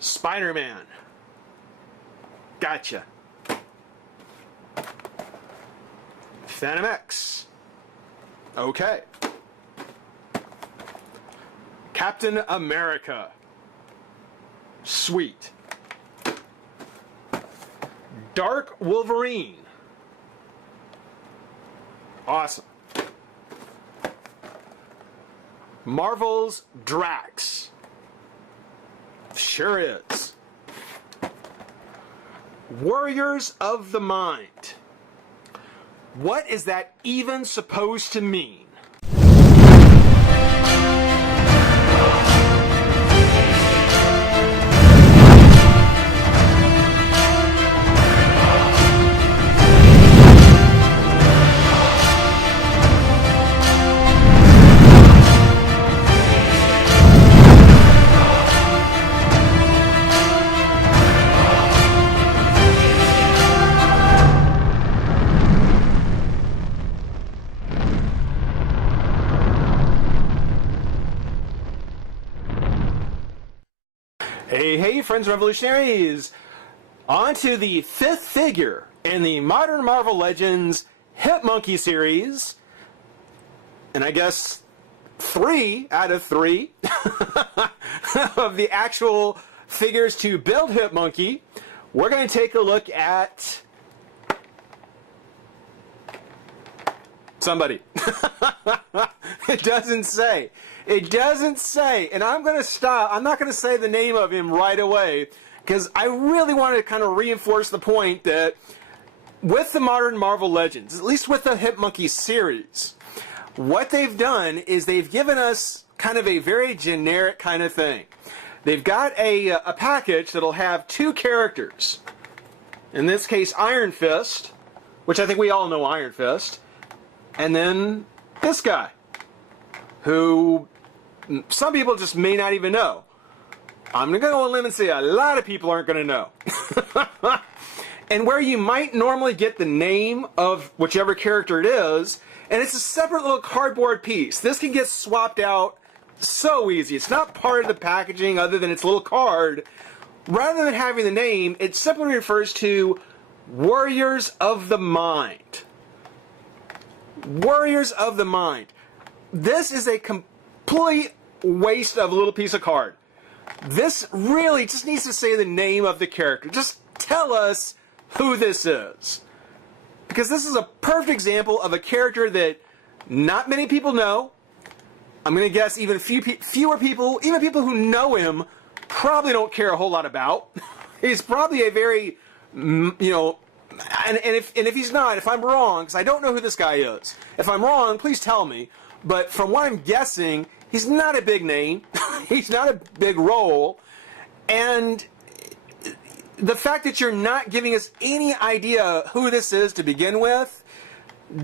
Spider-Man. Gotcha. Phantom X. Okay. Captain America. Sweet. Dark Wolverine. Awesome. Marvel's Drax. Sure is. Warriors of the Mind. What is that even supposed to mean? Hey, friends revolutionaries! On to the fifth figure in the Modern Marvel Legends Hit Monkey series. And I guess 3 out of 3 of the actual figures to build Hit Monkey. We're going to take a look at somebody. It doesn't say. It doesn't say. And I'm going to stop. I'm not going to say the name of him right away because I really want to kind of reinforce the point that with the Modern Marvel Legends, at least with the Hit Monkey series, what they've done is they've given us kind of a very generic kind of thing. They've got a package that'll have 2 characters. In this case, Iron Fist, which I think we all know Iron Fist. And then this guy, who some people just may not even know. I'm going to go on a limb and say a lot of people aren't going to know. And where you might normally get the name of whichever character it is, and it's a separate little cardboard piece. This can get swapped out so easy. It's not part of the packaging other than its little card. Rather than having the name, it simply refers to Warriors of the Mind. Warriors of the Mind. This is a complete waste of a little piece of card. This really just needs to say the name of the character. Just tell us who this is. Because this is a perfect example of a character that not many people know. I'm going to guess even fewer people, even people who know him, probably don't care a whole lot about. He's probably a very, and if he's not, if I'm wrong, because I don't know who this guy is. If I'm wrong, please tell me. But from what I'm guessing, he's not a big name. He's not a big role. And the fact that you're not giving us any idea who this is to begin with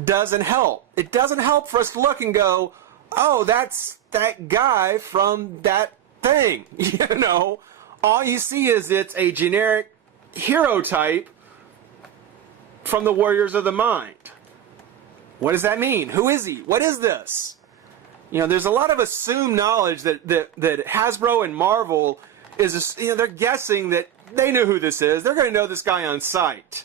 doesn't help. It doesn't help for us to look and go, oh, that's that guy from that thing. You know, all you see is it's a generic hero type from the Warriors of the Mind. What does that mean? Who is he? What is this? You know, there's a lot of assumed knowledge that Hasbro and Marvel is, they're guessing that they know who this is. They're going to know this guy on sight.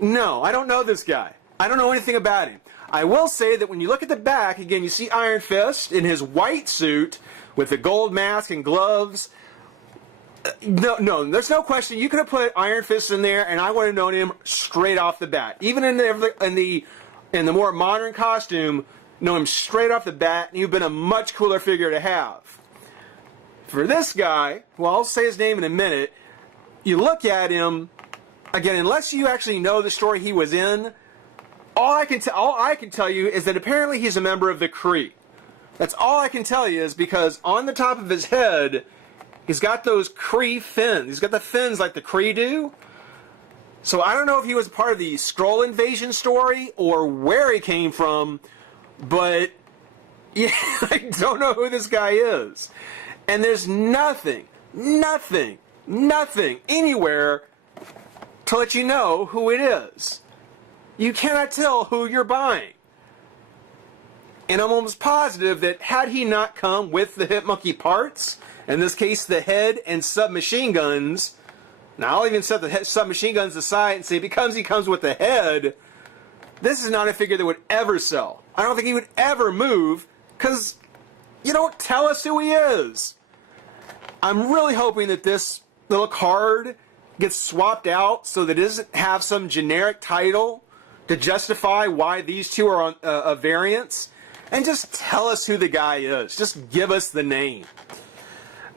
No, I don't know this guy. I don't know anything about him. I will say that when you look at the back, again, you see Iron Fist in his white suit with the gold mask and gloves. No, there's no question. You could have put Iron Fist in there, and I would have known him straight off the bat. Even in the more modern costume, know him straight off the bat, and you've been a much cooler figure to have. For this guy, well, I'll say his name in a minute. You look at him again, unless you actually know the story he was in. All I can tell you is that apparently he's a member of the Kree. That's all I can tell you, is because on the top of his head, he's got those Kree fins. He's got the fins like the Kree do. So I don't know if he was part of the Skrull invasion story or where he came from, but yeah, I don't know who this guy is. And there's nothing anywhere to let you know who it is. You cannot tell who you're buying. And I'm almost positive that had he not come with the Hit Monkey parts, In this case, the head and submachine guns. Now, I'll even set the submachine guns aside and say because he comes with the head, this is not a figure that would ever sell. I don't think he would ever move because you don't tell us who he is. I'm really hoping that this little card gets swapped out so that it doesn't have some generic title to justify why these two are on a variance, and just tell us who the guy is. Just give us the name.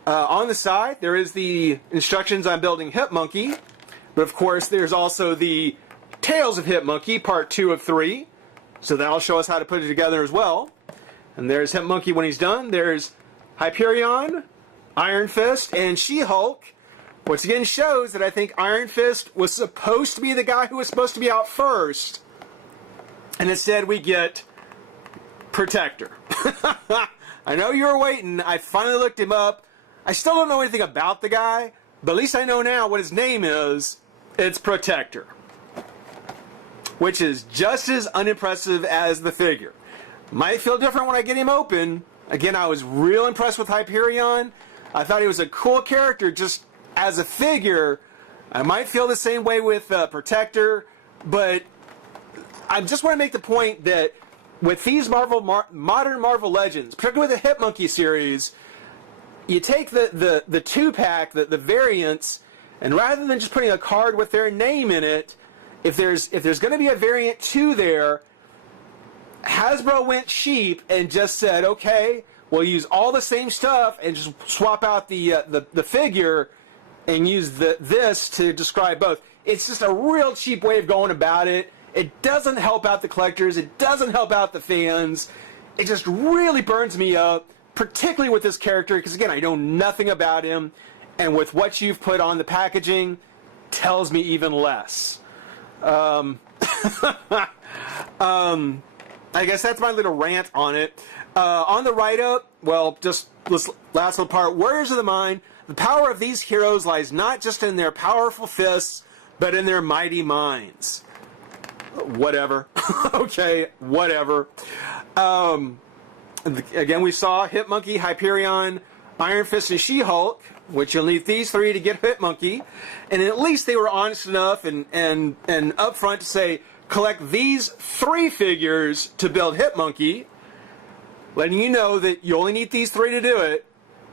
On the side, there is the instructions on building Hip Monkey, but of course there's also the Tales of Hip Monkey, part 2 of 3, so that'll show us how to put it together as well. And there's Hip Monkey when he's done. There's Hyperion, Iron Fist, and She-Hulk, which again shows that I think Iron Fist was supposed to be the guy who was supposed to be out first, and instead we get Protector. I know you were waiting. I finally looked him up. I still don't know anything about the guy, but at least I know now what his name is. It's Protector, which is just as unimpressive as the figure. Might feel different when I get him open. Again, I was real impressed with Hyperion. I thought he was a cool character just as a figure. I might feel the same way with Protector, but I just want to make the point that with these modern Marvel Legends, particularly with the Hip Monkey series, you take the 2-pack, the variants, and rather than just putting a card with their name in it, if there's going to be a variant 2 there, Hasbro went cheap and just said, okay, we'll use all the same stuff and just swap out the figure and use this to describe both. It's just a real cheap way of going about it. It doesn't help out the collectors. It doesn't help out the fans. It just really burns me up, particularly with this character, because again, I know nothing about him, and with what you've put on the packaging, tells me even less. I guess that's my little rant on it. On the write-up, well, just this last little part, Warriors of the Mind, the power of these heroes lies not just in their powerful fists, but in their mighty minds. Whatever. Okay, whatever. Again, we saw Hip Monkey, Hyperion, Iron Fist, and She-Hulk, which you'll need these 3 to get Hip Monkey. And at least they were honest enough and upfront to say, collect these 3 figures to build Hip Monkey, letting you know that you only need these 3 to do it,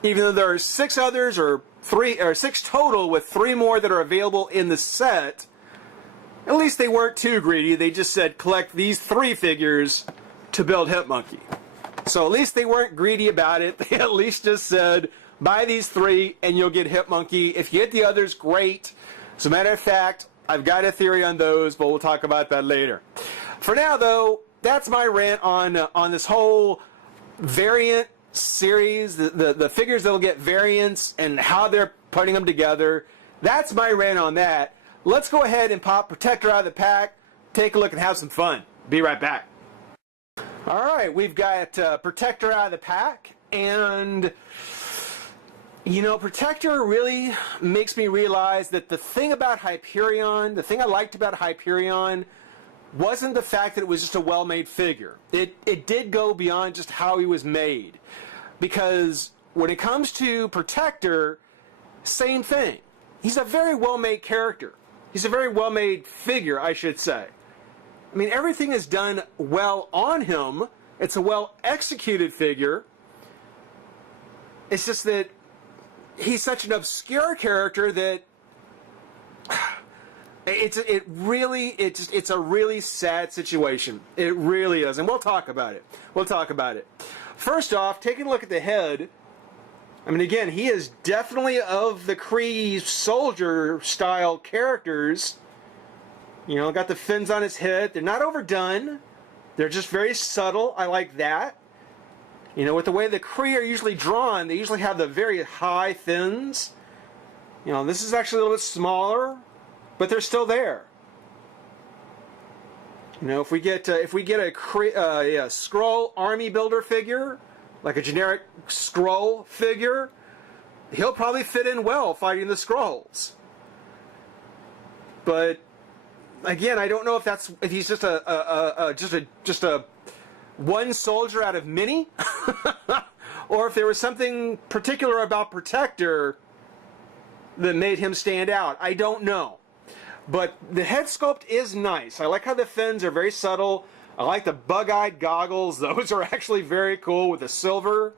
even though there are 6 others or 6 total with 3 more that are available in the set. At least they weren't too greedy. They just said collect these 3 figures to build Hip Monkey. So at least they weren't greedy about it. They at least just said buy these 3 and you'll get Hip Monkey. If you get the others, great. As a matter of fact, I've got a theory on those, but we'll talk about that later. For now, though, that's my rant on this whole variant series, the figures that'll get variants and how they're putting them together. That's my rant on that. Let's go ahead and pop Protector out of the pack, take a look and have some fun. Be right back. All right, we've got Protector out of the pack, and you know, Protector really makes me realize that the thing about Hyperion, the thing I liked about Hyperion, wasn't the fact that it was just a well-made figure. It did go beyond just how he was made. Because when it comes to Protector, same thing. He's a very well-made character. He's a very well-made figure, I should say. I mean, everything is done well on him. It's a well-executed figure. It's just that he's such an obscure character that it's a really sad situation. It really is, and we'll talk about it. First off, taking a look at the head. I mean, again, he is definitely of the Kree soldier style characters. You know, got the fins on his head. They're not overdone. They're just very subtle. I like that. You know, with the way the Kree are usually drawn, they usually have the very high fins. You know, this is actually a little bit smaller, but they're still there. You know, if we get a Skrull army builder figure, like a generic Skrull figure, he'll probably fit in well fighting the Skrulls. But again, I don't know if he's just a one soldier out of many, or if there was something particular about Protector that made him stand out. I don't know. But the head sculpt is nice. I like how the fins are very subtle. I like the bug-eyed goggles. Those are actually very cool with the silver.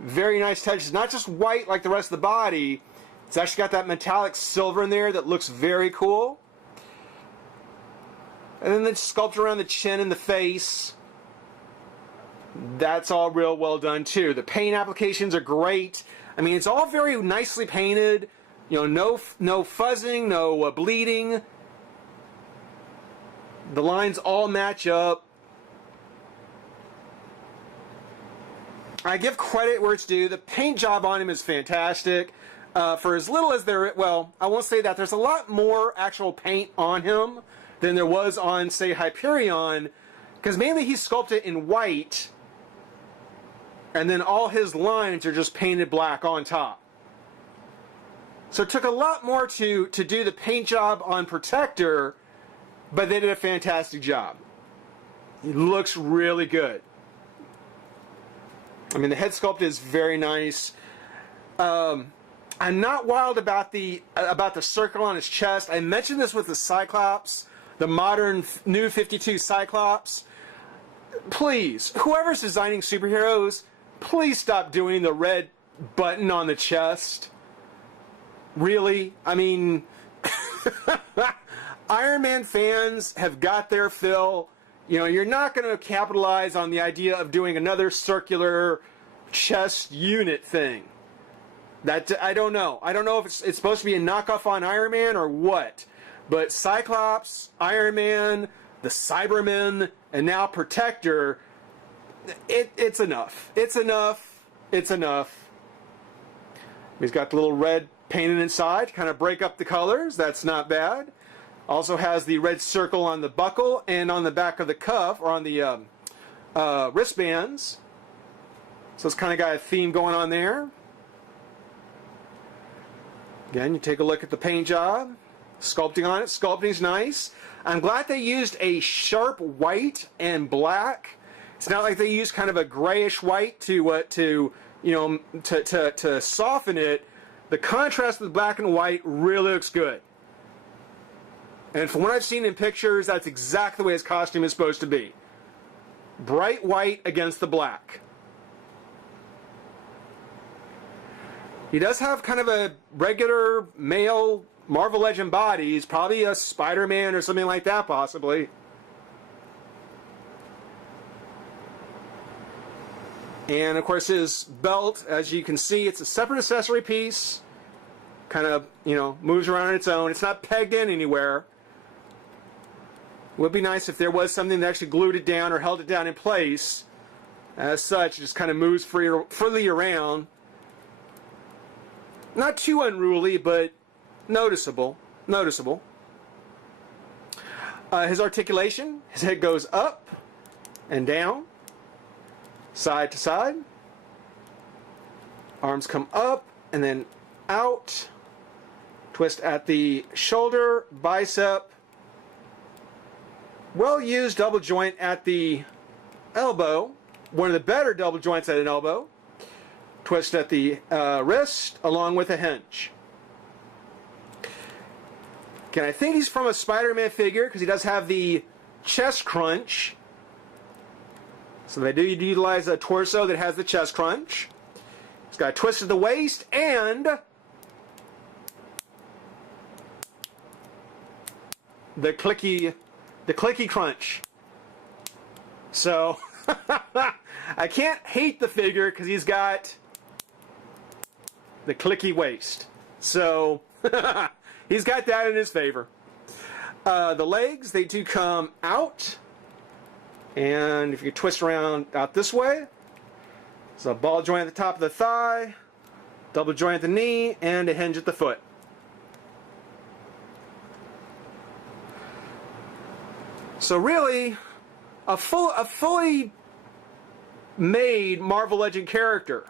Very nice touch. It's not just white like the rest of the body. It's actually got that metallic silver in there that looks very cool. And then the sculpt around the chin and the face. That's all real well done too. The paint applications are great. I mean, it's all very nicely painted. You know, no fuzzing, no bleeding. The lines all match up. I give credit where it's due. The paint job on him is fantastic. For as little as well, I won't say that. There's a lot more actual paint on him than there was on, say, Hyperion, because mainly he's sculpted in white, and then all his lines are just painted black on top. So it took a lot more to do the paint job on Protector, but they did a fantastic job. He looks really good. I mean, the head sculpt is very nice. I'm not wild about the circle on his chest. I mentioned this with the Cyclops, the modern new 52 Cyclops. Please, whoever's designing superheroes, please stop doing the red button on the chest. Really? I mean, Iron Man fans have got their fill. You know, you're not going to capitalize on the idea of doing another circular chest unit thing. That I don't know. I don't know if it's supposed to be a knockoff on Iron Man or what. But Cyclops, Iron Man, the Cybermen, and now Protector, it's enough. It's enough. It's enough. He's got the little red painted inside to kind of break up the colors. That's not bad. Also has the red circle on the buckle and on the back of the cuff, or on the wristbands. So it's kind of got a theme going on there. Again, you take a look at the paint job, sculpting on it. Sculpting's nice. I'm glad they used a sharp white and black. It's not like they used kind of a grayish white to soften it. The contrast with black and white really looks good. And from what I've seen in pictures, that's exactly the way his costume is supposed to be. Bright white against the black. He does have kind of a regular male Marvel Legend body. He's probably a Spider-Man or something like that, possibly. And of course his belt, as you can see, it's a separate accessory piece. Kind of, moves around on its own. It's not pegged in anywhere. It would be nice if there was something that actually glued it down or held it down in place. As such, it just kind of moves freely around. Not too unruly, but noticeable. Noticeable. His articulation, his head goes up and down, side to side. Arms come up and then out. Twist at the shoulder, bicep. Well used double joint at the elbow. One of the better double joints at an elbow. Twist at the wrist along with a hinge. Okay, I think he's from a Spider-Man figure because he does have the chest crunch. So they do utilize a torso that has the chest crunch. He's got a twist at the waist and the clicky crunch. So I can't hate the figure because he's got the clicky waist. So he's got that in his favor. The legs, they do come out. And if you twist around out this way, there's a ball joint at the top of the thigh, double joint at the knee, and a hinge at the foot. So really, a fully made Marvel Legend character.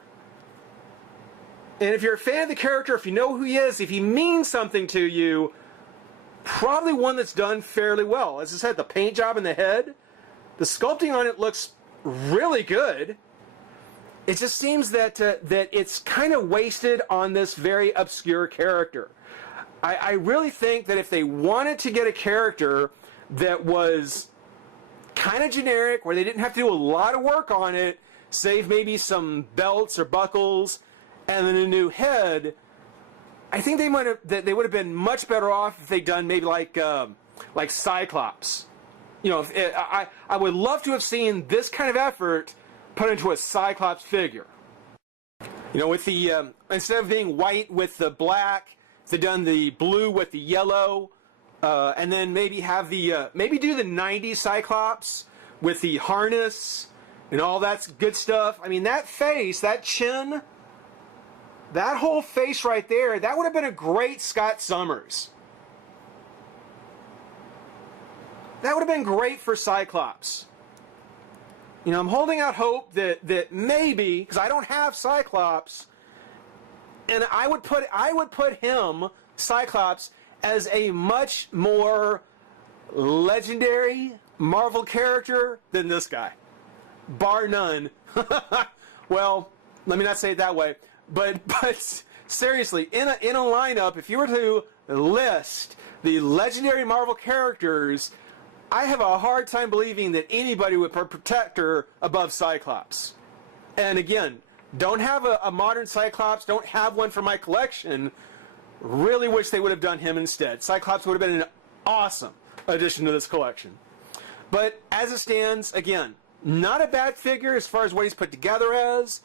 And if you're a fan of the character, if you know who he is, if he means something to you, probably one that's done fairly well. As I said, the paint job in the head, the sculpting on it looks really good. it just seems that that it's kind of wasted on this very obscure character. I really think that if they wanted to get a character that was kind of generic, where they didn't have to do a lot of work on it, save maybe some belts or buckles, and then a new head, I think they would have been much better off if they'd done maybe like Cyclops. You know, I would love to have seen this kind of effort put into a Cyclops figure. You know, with the instead of being white with the black, they've done the blue with the yellow, and then maybe have the maybe do the '90s Cyclops with the harness and all that good stuff. I mean, that face, that chin, that whole face right there, that would have been a great Scott Summers. That would have been great for Cyclops. You know, I'm holding out hope that maybe, because I don't have Cyclops, and I would put him, Cyclops, as a much more legendary Marvel character than this guy. Bar none. Well, let me not say it that way. But seriously, in a lineup, if you were to list the legendary Marvel characters, I have a hard time believing that anybody would put Protector above Cyclops. And again, don't have a modern Cyclops, don't have one for my collection. Really wish they would have done him instead. Cyclops would have been an awesome addition to this collection. But as it stands, again, not a bad figure as far as what he's put together as.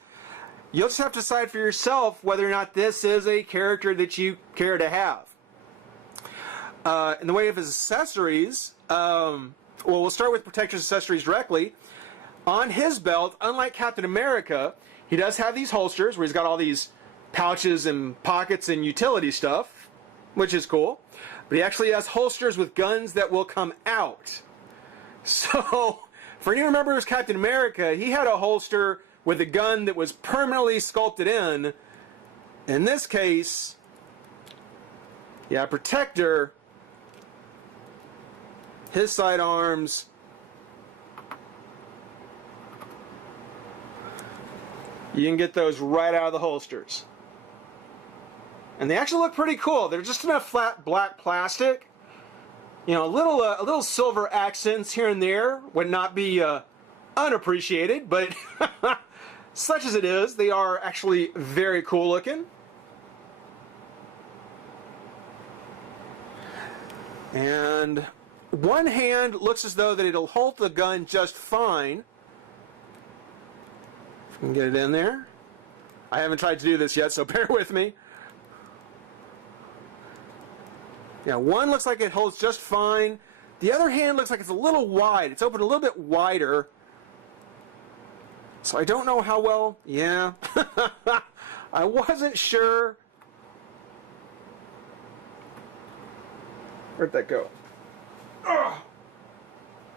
You'll just have to decide for yourself whether or not this is a character that you care to have. In the way of his accessories, well, we'll start with Protector's accessories directly. On his belt, unlike Captain America, he does have these holsters where he's got all these pouches and pockets and utility stuff, which is cool. But he actually has holsters with guns that will come out. So, for any remembers Captain America, he had a holster with a gun that was permanently sculpted in. In this case, yeah, Protector, his sidearms, you can get those right out of the holsters. And they actually look pretty cool. They're just enough flat black plastic. You know, a little silver accents here and there would not be unappreciated, but such as it is, they are actually very cool looking. And one hand looks as though that it'll hold the gun just fine. If we can get it in there. I haven't tried to do this yet, so bear with me. Yeah, one looks like it holds just fine. The other hand looks like it's a little wide. It's opened a little bit wider. So I don't know how well... Yeah. I wasn't sure. Where'd that go? Ugh.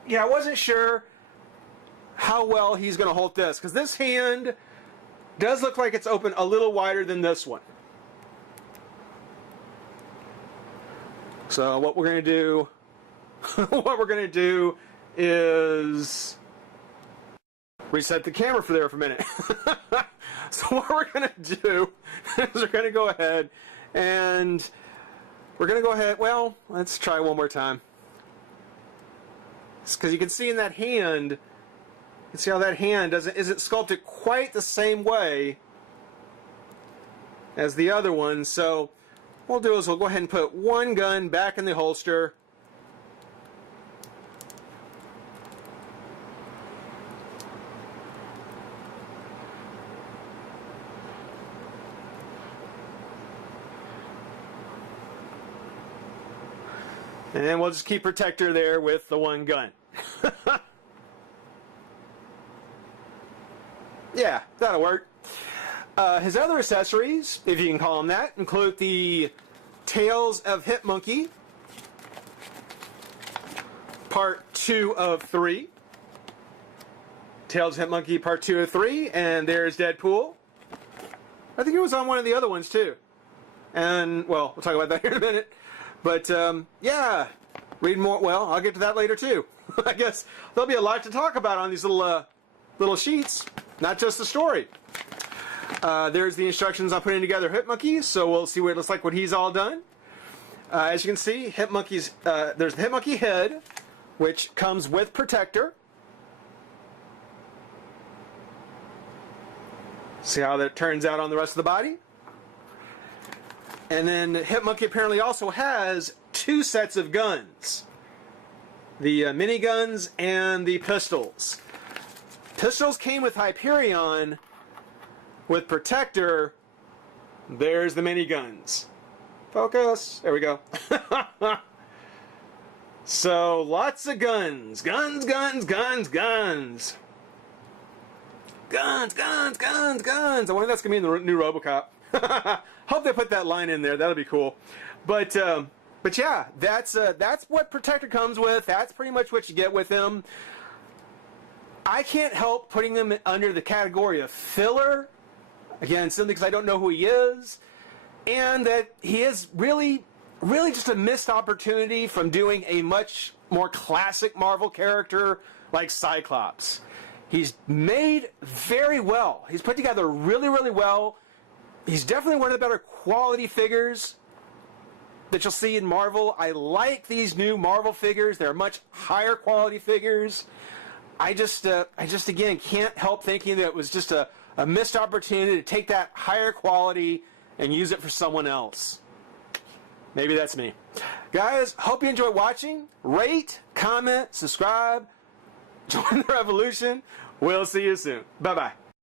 Yeah, I wasn't sure how well he's going to hold this, because this hand does look like it's open a little wider than this one. So what we're going to do is reset the camera for a minute. So what we're going to do is we're going to go ahead and well, let's try one more time. Because you can see in that hand, you can see how that hand isn't sculpted quite the same way as the other one. So what we'll do is we'll go ahead and put one gun back in the holster. And we'll just keep Protector there with the one gun. Yeah, that'll work. His other accessories, if you can call them that, include the Tales of Hit Monkey, Part 2 of 3. Tales of Hit Monkey, Part 2 of 3, and there's Deadpool. I think it was on one of the other ones, too. And, well, we'll talk about that here in a minute. But, yeah, read more. Well, I'll get to that later, too. I guess there'll be a lot to talk about on these little sheets, not just the story. There's the instructions on putting together Hip Monkey, so we'll see what it looks like when he's all done. As you can see, Hip Monkey's, there's the Hip Monkey head, which comes with protector. See how that turns out on the rest of the body? And then Hip Monkey apparently also has 2 sets of guns. The miniguns and the pistols. Pistols came with Hyperion. With protector, there's the miniguns. Focus. There we go. So, lots of guns. Guns, guns, guns, guns. Guns, guns, guns, guns. I wonder if that's going to be in the new RoboCop. Hope they put that line in there. That'll be cool. But yeah, that's what Protector comes with. That's pretty much what you get with him. I can't help putting him under the category of filler. Again, simply because I don't know who he is. And that he is really just a missed opportunity from doing a much more classic Marvel character like Cyclops. He's made very well. He's put together really, really well. He's definitely one of the better quality figures that you'll see in Marvel. I like these new Marvel figures. They're much higher quality figures. I just again can't help thinking that it was just a missed opportunity to take that higher quality and use it for someone else. Maybe that's me. Guys, hope you enjoyed watching. Rate, comment, subscribe. Join the revolution. We'll see you soon. Bye-bye.